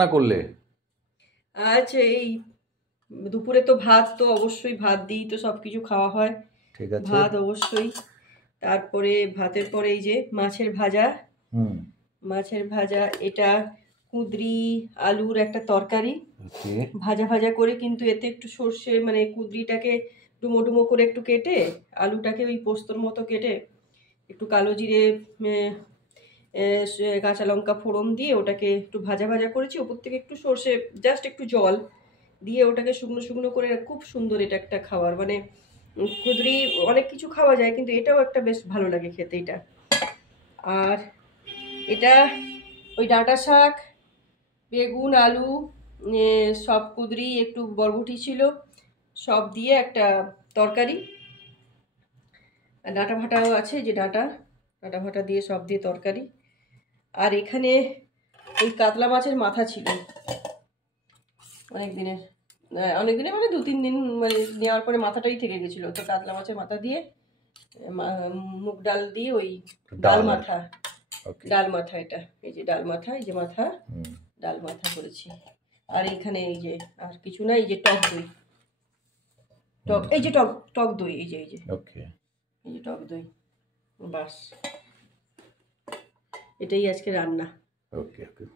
রান্না করলে আজ? এই দুপুরে তো ভাত, তো অবশ্যই ভাত দিই তো সব কিছু খাওয়া হয়। ঠিক আছে। ভাত অবশ্যই। তারপরে ভাতের পরে এই যে মাছের ভাজা। মাছের ভাজা, এটা কুঁদরি আলুর একটা তরকারি ভাজা ভাজা করে, কিন্তু এতে একটু সর্ষে মানে কুঁদরিটাকে ডুমো ডুমো করে একটু কেটে, আলুটাকে ওই পোস্তর মতো কেটে একটু কালো জিরে কাঁচা লঙ্কা ফোড়ন দিয়ে ওটাকে একটু ভাজা ভাজা করেছি, ওপর থেকে একটু সর্ষে জাস্ট একটু জল দিয়ে ওটাকে শুকনো শুকনো করে, খুব সুন্দর এটা একটা খাবার। মানে কুঁদরি অনেক কিছু খাওয়া যায়, কিন্তু এটাও একটা বেশ ভালো লাগে খেতে এটা। আর এটা ওই ডাঁটা শাক, বেগুন, আলু, সব কুঁদরি, একটু বরবটি ছিল, সব দিয়ে একটা তরকারি। আর ডাঁটা ভাটাও আছে, যে ডাঁটা ভাটা দিয়ে সব দিয়ে তরকারি। আর এখানে ওই কাতলা মাছের মাথা ছিল অনেক দিনের মানে 2-3 দিন মানে নেওয়ার পরে মাথাটাই থেকে গেছিলো, তো কাতলা মাছের মাথা দিয়ে মুগ ডাল দিয়ে ওই ডাল মাথা। ডাল মাথা, এটা এই যে ডাল মাথা, এই যে মাথা, ডাল মাথা করেছি। আর এখানে এই যে আর কিছু না, এই যে টক দই, এই যে টক দই, এই যে এই যে টক দই, বাস এটাই আজকে রান্না। ওকে, গুড।